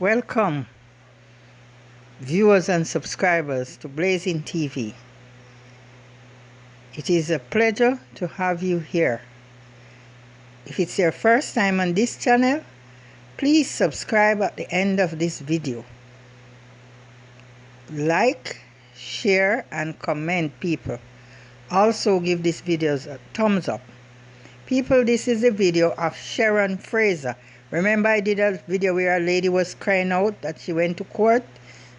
Welcome, viewers and subscribers to Blazing TV. It is a pleasure to have you here. If it's your first time on this channel, please subscribe at the end of this video. Like, share, and comment, people. Also give this video a thumbs up. People, this is a video of Sharon Fraser. Remember I did a video where a lady was crying out that she went to court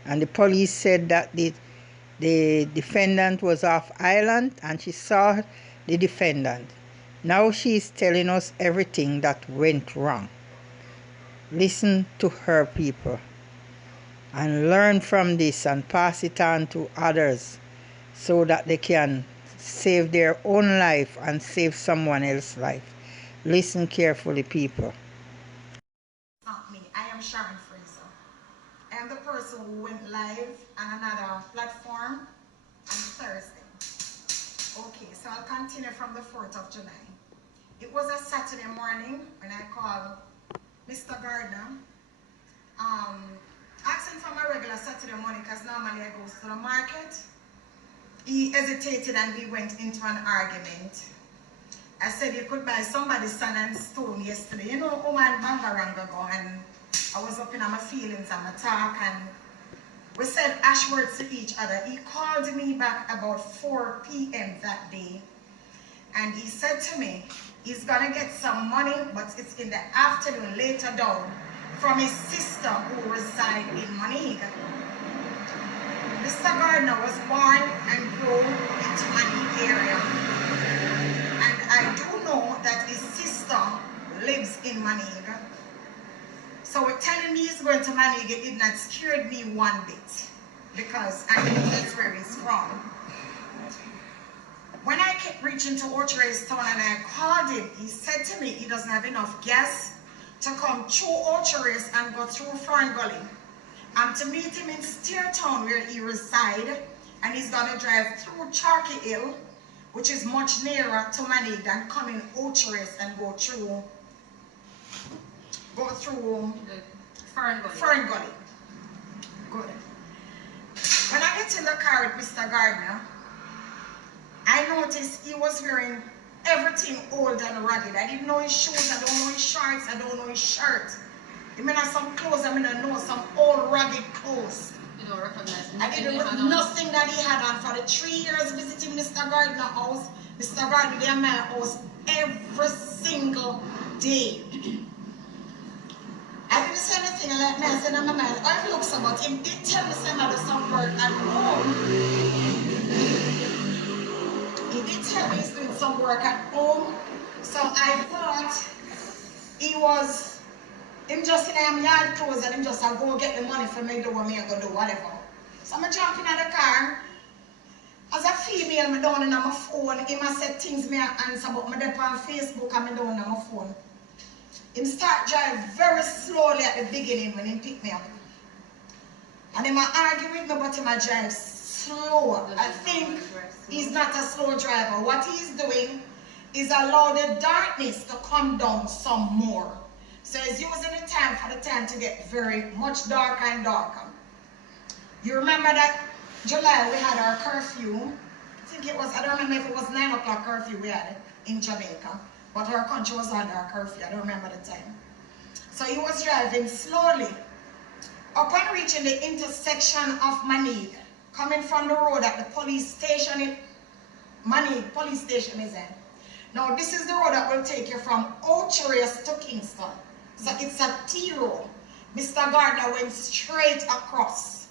and the police said that the defendant was off island and she saw the defendant. Now she's telling us everything that went wrong. Listen to her, people, and learn from this and pass it on to others so that they can save their own life and save someone else's life. Listen carefully, people. Not me. I am Sharon Fraser. I am the person who went live on another platform on Thursday. Okay, so I'll continue from the 4th of July. It was a Saturday morning when I called Mr. Gardner, asking for my regular Saturday morning because normally I go to the market. He hesitated and we went into an argument. I said you could buy somebody's sand and stone yesterday. You know, woman bangaranga go, and I was up in my feelings and my talk, and we said harsh words to each other. He called me back about 4 p.m. that day, and he said to me he's gonna get some money, but it's in the afternoon later down, from his sister who resides in Montego. Mr. Gardner was born and grew into Montego area. And I do know that his sister lives in Montego. So telling me he's going to Montego did not scare me one bit, because I think that's where he's from. When I kept reaching to Orchard's town and I called him, he said to me he doesn't have enough gas to come through Orchard's and go through Fern Gully. I'm to meet him in Steertown where he resides, and he's going to drive through Chalky Hill, which is much nearer to Montego than coming Orchard's and go through Fern Gully. Good. When I get in the car with Mr. Gardner, I noticed he was wearing everything old and ragged. I didn't know his shoes, I don't know his shorts, I don't know his shirt. I mean, some clothes, I don't know, some old ragged clothes. You don't recognize I didn't know nothing that he had on. For the 3 years visiting Mr. Gardner's house, Mr. Gardner there in my house every single day. I didn't say anything like me. I said in my mind, oh, it looks about him. Did tell me some of some work at home. He did tell me he's doing some work at home. So I thought he was him just in him yard clothes and him just go get the money for me, do what me I go do whatever. So I'm jumping in the car. As a female, I'm down on my phone. Him I said things me I answer, but I'm there on Facebook and I'm down on my phone. Him start drive very slowly at the beginning when he pick me up. And him argue with me, but him drive slow. I think he's not a slow driver. What he's doing is allow the darkness to come down some more. So he's using the time for the time to get very much darker and darker. You remember that July we had our curfew. I think it was, I don't remember if it was 9 o'clock curfew we had in Jamaica. But our country was under our curfew, I don't remember the time. So he was driving slowly. Upon reaching the intersection of Montego, coming from the road at the police station, Montego police station is in. Now this is the road that will take you from Orchard's to Kingston. So it's a T road. Mr. Gardner went straight across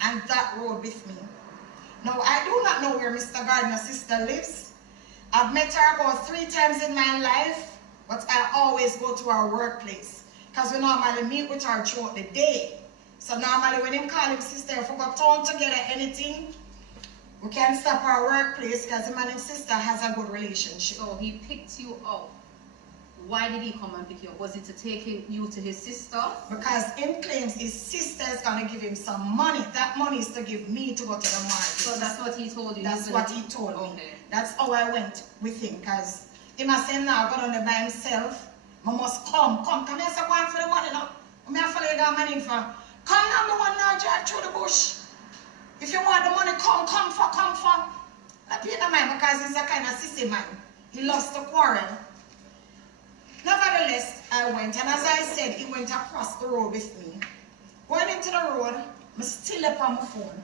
and that road with me. Now I do not know where Mr. Gardner's sister lives. I've met her about 3 times in my life, but I always go to our workplace because we normally meet with her throughout the day. So normally when him call him sister, if we go town together, anything, We can stop our workplace because him and his sister has a good relationship. So he picked you up. Why did he come and pick you up? Was it to take you to his sister? Because him claims his sister is going to give him some money. That money is to give me to go to the market. So that's what he told you? That's what he told me. That's how I went with him. Because he must say now, go down there by himself. I must come here, so go on for the money now. I'm here for the money for. Come now, me want now drive through the bush. If you want the money, come for. I pay the man because he's a kind of sissy man. He loves to quarrel. Nevertheless, I went, and as I said, he went across the road with me. Going into the road, I'm still up on my phone.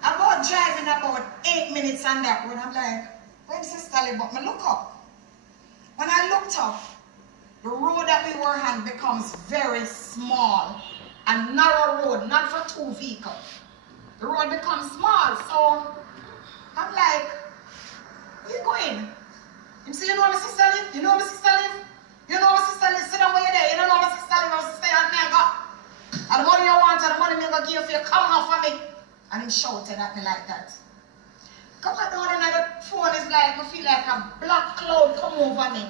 About driving about 8 minutes on that road, I'm like, where's sister live? But I look up. When I looked up, the road that we were on becomes very small. A narrow road, not for two vehicles. The road becomes small, so I'm like, where you going? You say, you know my sister live? You know my sister live? You know my sister live? Sit down where you're there. You don't know my sister live? My sister and me I got. And the money you want and the money me gonna give you, come off of me. And he shouted at me like that. Come on down and the phone is like, I feel like a black cloud come over me.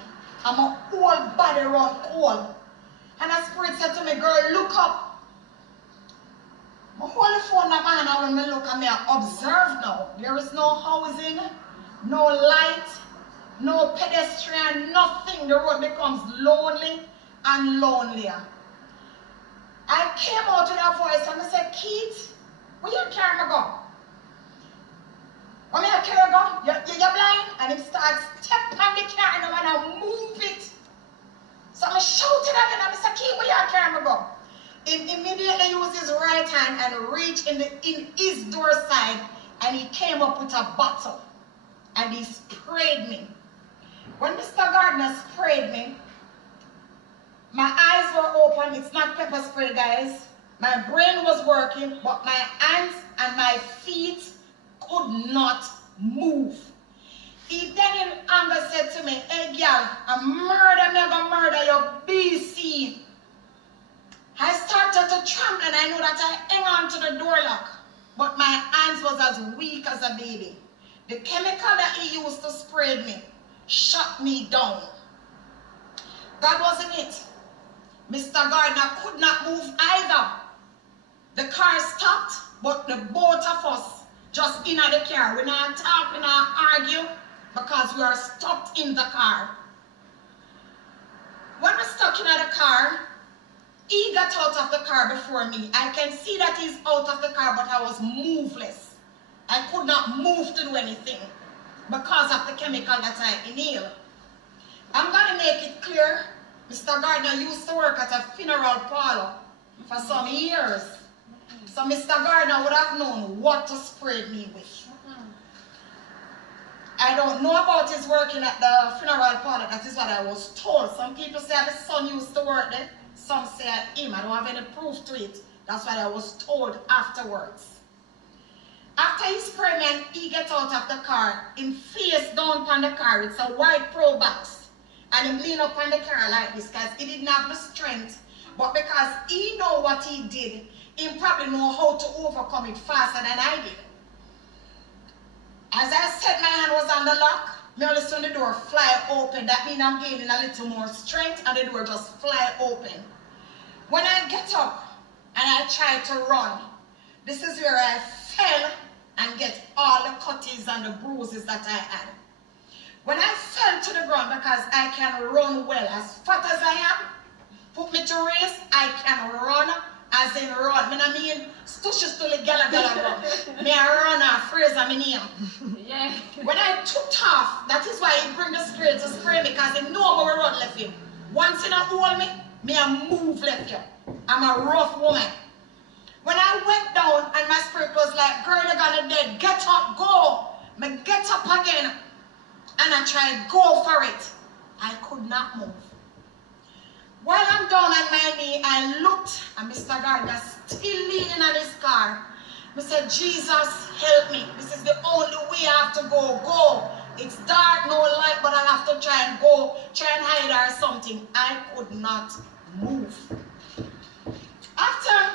And my whole body run cold. And the spirit said to me, girl, look up. My whole phone in my hand, and when I look at me, I observe now. There is no housing, no light, no pedestrian, nothing. The road becomes lonely and lonelier. I came out with a voice and I said, Keith, where you carry me go? When I carry go, you're blind? And he starts step on the car and I move it. So I shouted at him and I said, Keith, where you carry me go? He immediately used his right hand and reached in his door side and he came up with a bottle and he sprayed me. When Mr. Gardner sprayed me, my eyes were open. It's not pepper spray, guys. My brain was working, but my hands and my feet could not move. He then in anger said to me, hey girl, I'm gonna murder your BC. I started to tremble and I knew that I hung on to the door lock, but my hands was as weak as a baby. The chemical that he used to spray me shut me down. That wasn't it. Mr. Gardner could not move either. The car stopped, but the both of us just in the car. We not talk, we not argue, because we are stuck in the car. When we're stuck in the car, he got out of the car before me. I can see that he's out of the car, but I was moveless. I could not move to do anything because of the chemical that I inhale. I'm going to make it clear, Mr. Gardner used to work at a funeral parlor for some years. So Mr. Gardner would have known what to spray me with. I don't know about his working at the funeral parlor. That is what I was told. Some people say the son used to work there. Some say him. I don't have any proof to it. That's what I was told afterwards. After he sprayed me and he get out of the car, him face down on the car. It's a white Pro box. And him lean up on the car like this because he didn't have the strength. But because he know what he did, he probably know how to overcome it faster than I did. As I said, my hand was on the lock. Me only saw the door fly open. That means I'm gaining a little more strength and the door just fly open. When I get up and I try to run, this is where I fell and get all the cuts and the bruises that I had. When I fell to the ground, because I can run well, as fat as I am, put me to race, I can run as in run. I mean, stushes to the gala run. Me a run a phrase of my name. Yeah. When I took off, that is why he bring the spirit to spray me, because he know where run left him. Once he not hold me, me a move left you. I'm a rough woman. When I went down and my spirit was like, girl, you're gonna dead. Get up, go. Me get up again. And I tried, go for it. I could not move. While I'm down on my knee, I looked and Mr. Gardner still leaning on his car. I said, Jesus, help me. This is the only way I have to go. Go. It's dark, no light, but I have to try and go, try and hide or something. I could not move. After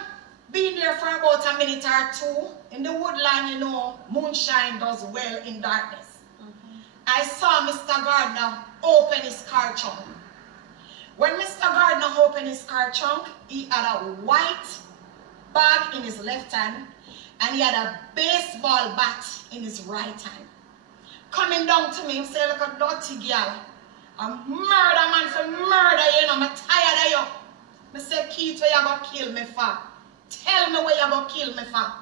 Been there for about a minute or two. In the woodland, you know, moonshine does well in darkness. I saw Mr. Gardner open his car trunk. When Mr. Gardner opened his car trunk, he had a white bag in his left hand and he had a baseball bat in his right hand. Coming down to me, he said, look a dirty girl. A murder man for murder, you know, I'm tired of you. I said, Keith, where you going to kill me for? Tell me where you going to kill me for.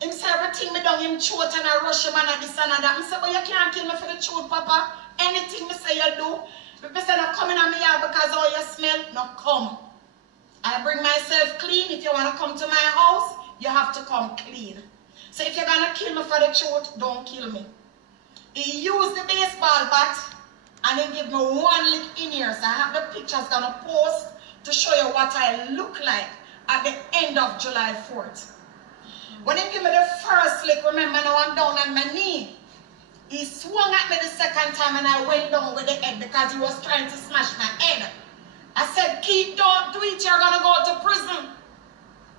Him say everything me done him throat and I rush him and I this and that. I said, but you can't kill me for the truth, Papa. Anything me say you do. If me say not coming at me here because all you smell, not come. I bring myself clean. If you want to come to my house, you have to come clean. So if you're going to kill me for the truth, don't kill me. He used the baseball bat and he gave me one lick in here. So I have the pictures going to post to show you what I look like at the end of July 4th. When he gave me the first lick, remember now I'm down on my knee. He swung at me the second time and I went down with the head because he was trying to smash my head. I said, Keith, don't do it, you're going to go to prison.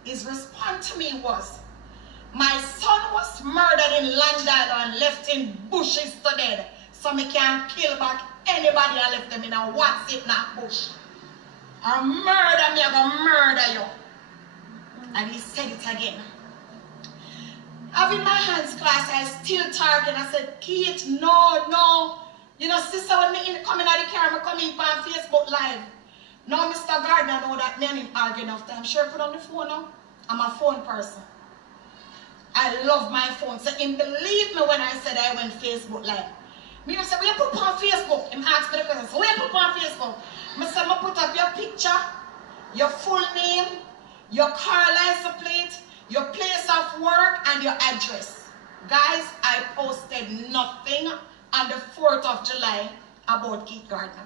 His response to me was, my son was murdered in Landale and left in bushes to dead. So me can't kill back anybody I left them in a what's it not bush. I murder me, I'm going to murder you. And he said it again. Having my hands clasped, I still talking. I said, Keith, no. You know, sister, when me coming out of the car, I come in on Facebook Live. Now, Mr. Gardner know that me and him arguing enough time. Sure, put on the phone now. I'm a phone person. I love my phone. So, him believe me when I said I went Facebook Live. Me said, where you put on Facebook? Him asked me the question, so where you put on Facebook? I said, I put up your picture, your full name, your car license plate, your place of work, and your address. Guys, I posted nothing on the 4th of July about Keith Gardner.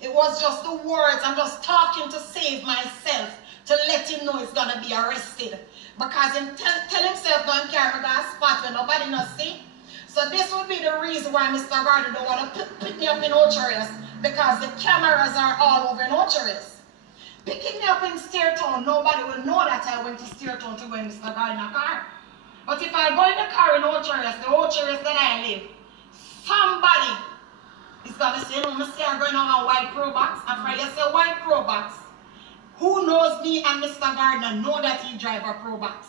It was just the words. I'm just talking to save myself, to let him know he's going to be arrested. Because him tell himself don't carry that spot where nobody knows see. So this would be the reason why Mr. Gardner don't want to pick me up in Ocherous, because the cameras are all over in Ocherous. Picking me up in Steertown, nobody will know that I went to Steertown to go in Mr. Gardner's car. But if I go in the car in Ocherous, the Ocherous that I live, somebody is going to say, no, Mr. I'm going on a white crow box. And for you say white crow box, who knows me and Mr. Gardner know that he drive a pro box.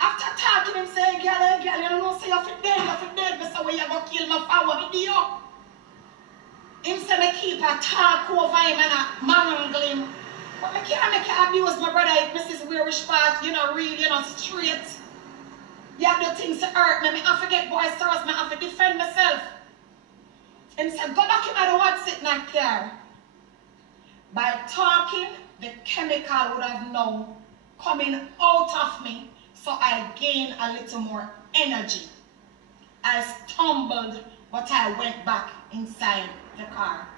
After talking, him say, girl, you don't know, say you're dead. Mr. Where you going to kill my father? What do you? Him say me keep a talk over him and a mangle him. But I can't make you abuse my brother if Mrs. Wearish part, you know, real, you know, straight. You have the things to hurt me. I forget boys stars, I have to defend myself. Him say, go back in the woods sitting in that car. By talking, the chemical would have now coming out of me, so I gain a little more energy. I stumbled, but I went back inside the car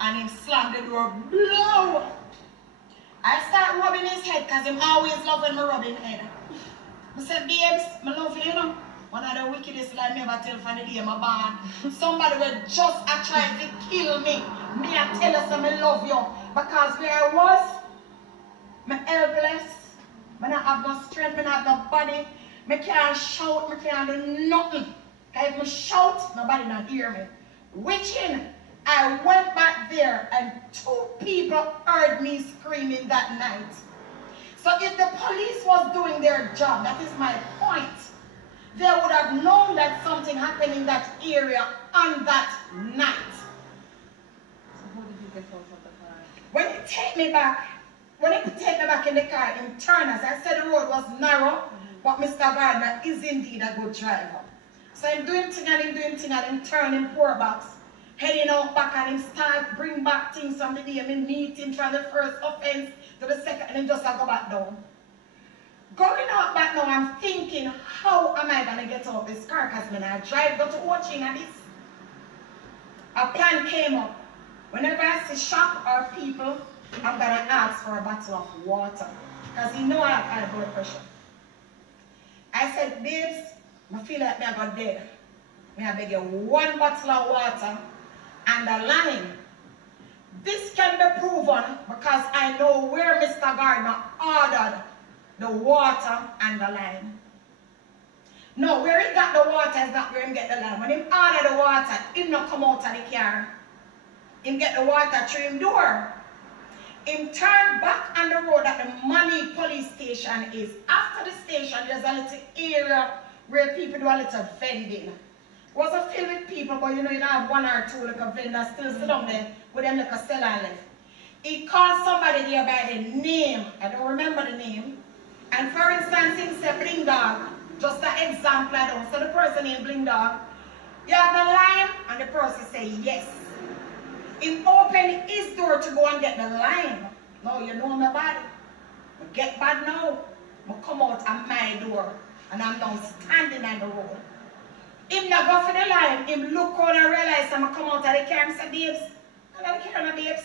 and him slammed the door, blow. I start rubbing his head because him always love when me rubbing head. I said, babes, I love you, you know. One of the wickedest lie me ever tell from the day I'm born. Somebody will just try to kill me. Me I tell you some I love you. Because where I was, I'm helpless. I don't have no strength, I don't have no body. I can't shout, I can't do nothing. Because if I shout, nobody not hear me. Witching, I went back there and 2 people heard me screaming that night. So if the police was doing their job, that is my point, they would have known that something happened in that area on that night. So how did you get out of the car? When he take me back in the car in Turners, I said the road was narrow, but Mr. Gardner is indeed a good driver. So I'm doing thing and him turning poor box, heading out back and him start bring back things from the day I meet him from the first offense to the second and him just go back down. Going out back now, I'm thinking, how am I going to get out of this car? Because when I drive, go to watching at this. A plan came up. Whenever I see shop or people, I'm going to ask for a bottle of water. Because you know I have high blood pressure. I said, babes, I feel like I got dead. I beg you 1 bottle of water and a lime. This can be proven because I know where Mr. Gardner ordered the water and the lime. No, where he got the water is not where he get the lime. When he ordered the water, he not come out of the car. He get the water through him door. He turned back on the road that the Money police station is. After the station, there's a little area where people do a little vending. It wasn't filled with people, but you know, you have one or two like a vendor still sit down there with them like a seller left. He called somebody there by the name. I don't remember the name. And for instance, he said Bling Dog. Just an example I don't. So the person named Bling Dog. You have the lime? And the person say yes. He opened his door to go and get the lime. No, you know my body. I get bad now. I come out of my door. And I'm now standing on the road. Him not go for the lime. Him look out and realize I'm come out of the car and say, babes, I'm not the car, no babes.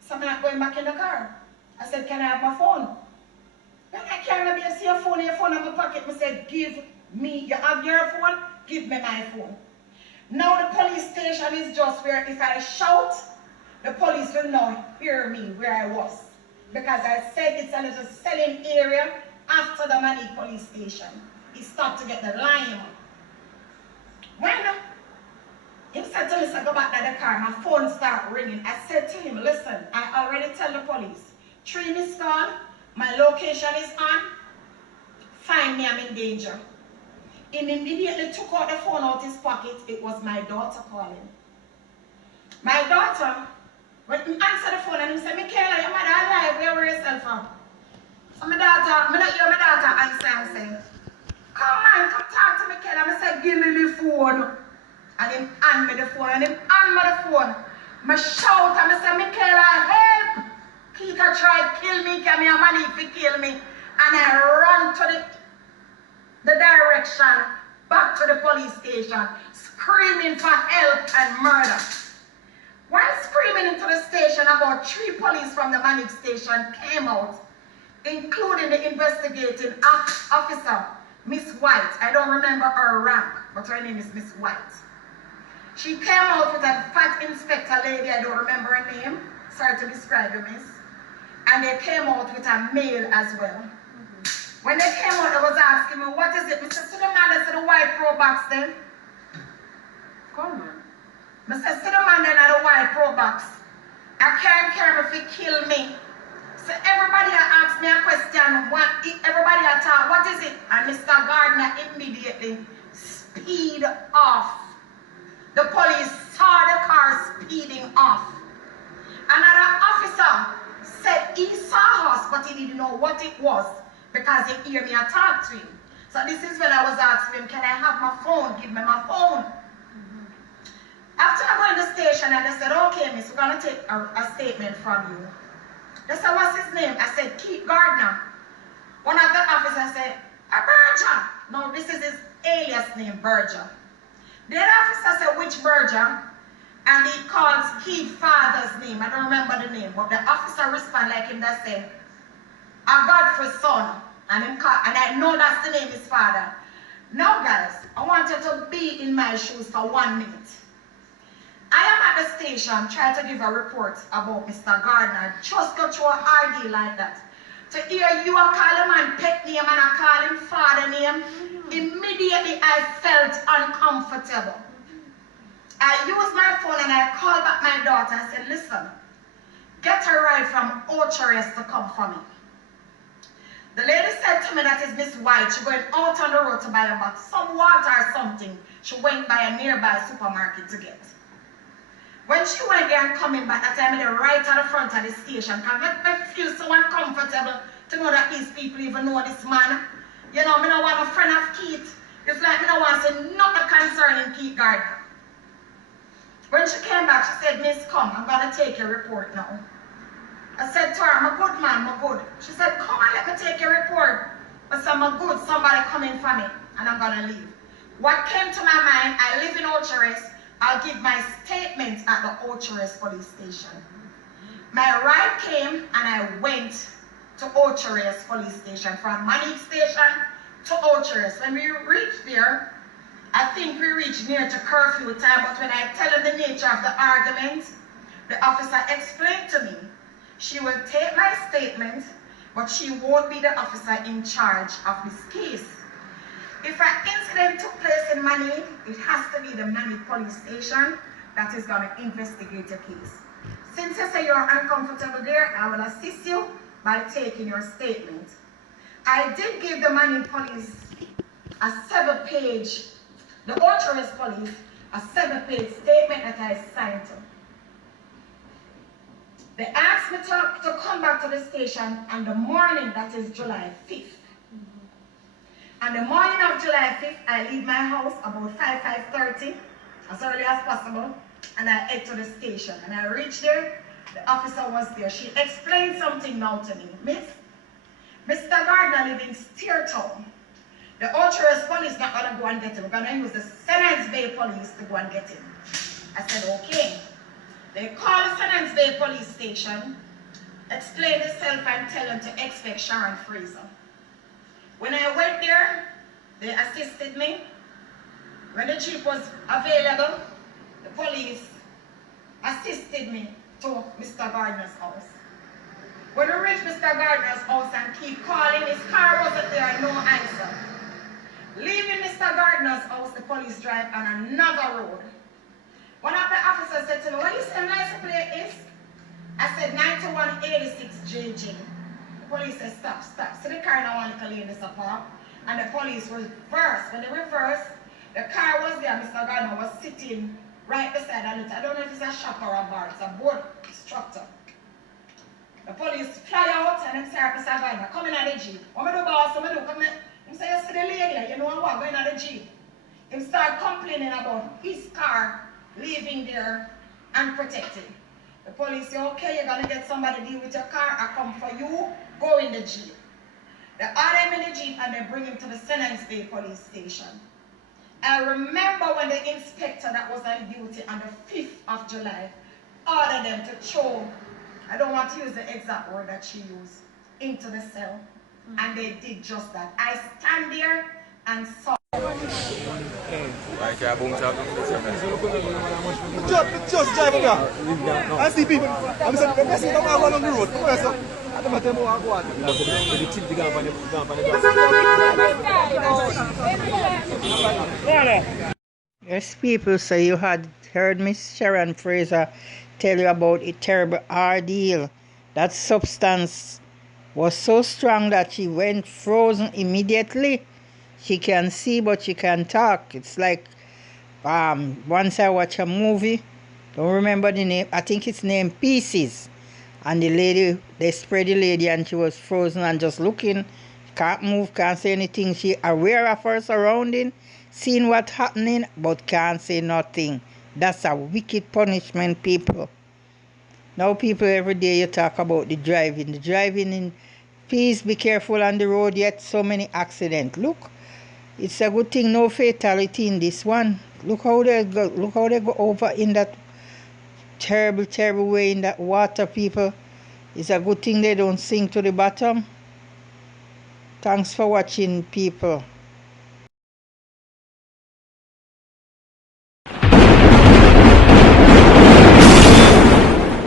So I'm not going back in the car. I said, can I have my phone? When I can't be see your phone in my pocket. I said, give me, you have your phone? Give me my phone. Now the police station is just where if I shout, the police will now hear me where I was. Because I said it's a little selling area after the Money police station. He stopped to get the lime. When he said to me, so go back to the car, my phone started ringing. I said to him, listen, I already tell the police. 3 missed call. My location is on. Find me, I'm in danger. He immediately took out the phone out of his pocket. It was my daughter calling. My daughter, when he answered the phone and he said, Michaela, your mother alive, where were yourself from? So my daughter, I not hear my daughter answer and say, come on, come talk to Michaela. I said, give me the phone. And him hand me the phone, and him hand me the phone. I shout and I say, Michaela, help! Peter tried to kill me, give me a money to kill me. And I run to the direction back to the police station, screaming for help and murder. While screaming into the station, about 3 police from the Manic station came out, including the investigating officer, Miss White. I don't remember her rank, but her name is Miss White. She came out with a fat inspector lady, I don't remember her name, sorry to describe her, miss. And they came out with a male as well. When they came out, they was asking me, what is it? I said, see the man that's in the white pro box then? Come on. I said, see the man then at the white pro box. I can't care if he kill me. So everybody asked me a question, everybody asked, what is it? And Mr. Gardner immediately speed off. The police saw the car speeding off. Another officer said he saw us, but he didn't know what it was because he heard me talk to him. So this is when I was asking him, can I have my phone? Give me my phone. After I go in the station and they said, okay, miss, we're going to take a statement from you. They said, what's his name? I said, Keith Gardner. One of the officers said, Berger. No, this is his alias name, Berger. The other officer said, which Berger? And he calls Keith's father's name. I don't remember the name, but the officer responded like him that said, a Godfrey's son. And I know that's the name of his father. Now, guys, I want you to be in my shoes for 1 minute. I am at the station trying to give a report about Mr. Gardner. Just go through an ordeal like that. To hear you call him man pet name and I call him father name, immediately I felt uncomfortable. I used my phone and I called back my daughter and said, listen, get a ride from Orchard to come for me. The lady said to me that is Miss White. She went out on the road to buy about some water or something. She went by a nearby supermarket to get. When she went there and coming back, that time I right at the front of the station. Because I feel so uncomfortable to know that these people even know this man. You know, I don't want a friend of Keith. It's like I don't want to say nothing concerning Keith Gardner. When she came back, she said, Miss, come, I'm going to take your report now. I said to her, I'm a good man, I'm good. She said, come and let me take your report. I said, I'm a good, somebody coming for me, and I'm going to leave. What came to my mind, I live in Orchard, I'll give my statement at the Orchard police station. My ride came, and I went to Orchard police station, from Money station to Orchard. When we reached there, I think we reached near to curfew time, but when I tell them the nature of the argument, The officer explained to me she will take my statement, but she won't be the officer in charge of this case. If an incident took place in Mani, it has to be the Mani police station that is going to investigate the case. Since you say you're uncomfortable there, I will assist you by taking your statement. I did give the Mani police a 7-page, the Orchard's police, a 7-page statement that I signed to. They asked me to come back to the station on the morning, that is July 5th. On the morning of July 5th, I leave my house about 5:30, as early as possible, and I head to the station. And I reached there, the officer was there. She explained something now to me. Mr. Gardner lives in Steertown. The Orchard's police not going to go and get him. We're going to use the Senance Bay police to go and get him. I said, okay. They call the Senance Bay police station, explain themselves and tell them to expect Sharon Fraser. When I went there, they assisted me. When the jeep was available, the police assisted me to Mr. Gardner's house. When we reached Mr. Gardner's house and keep calling, his car wasn't there, no answer. Leaving Mr. Gardner's house, the police drive on another road. One of the officers said to me, "What you say license plate is?" I said 9186 JG. The police said, stop. So the car now want to lane this apart. And the police reversed. When they reversed, the car was there. Mr. Gardner was sitting right beside it. I don't know if it's a shop or a bar. It's a board structure. The police fly out and them say, "Mr. Gardner, come in at the jeep. What me do, boss? What me do? Come in." He say, "You see the lady, you know what, going at the jeep." He start complaining about his car leaving there unprotected. The police say, "Okay, you're going to get somebody to deal with your car. I come for you. Go in the jeep." They order him in the jeep and they bring him to the Senance Bay police station. I remember when the inspector that was on duty on the 5th of July ordered them to throw, I don't want to use the exact word that she used, into the cell. And they did just that. I stand there and saw. Just drive up here. I see people. I'm saying, the best thing I want on the road. Come here, sir. I don't matter what I want. Yes, people, so you had heard Miss Sharon Fraser tell you about a terrible ordeal. That substance was so strong that she went frozen immediately. She can see, but she can talk. It's like once I watch a movie, don't remember the name, I think it's named Pieces. And the lady, they spread the lady and she was frozen and just looking, can't move, can't say anything. She aware of her surrounding, seeing what's happening, but can't say nothing. That's a wicked punishment, people. Now, people, every day you talk about the driving. The driving in peace, be careful on the road, yet so many accidents. Look, it's a good thing, no fatality in this one. Look how they go over in that terrible, terrible way in that water, people. It's a good thing they don't sink to the bottom. Thanks for watching, people.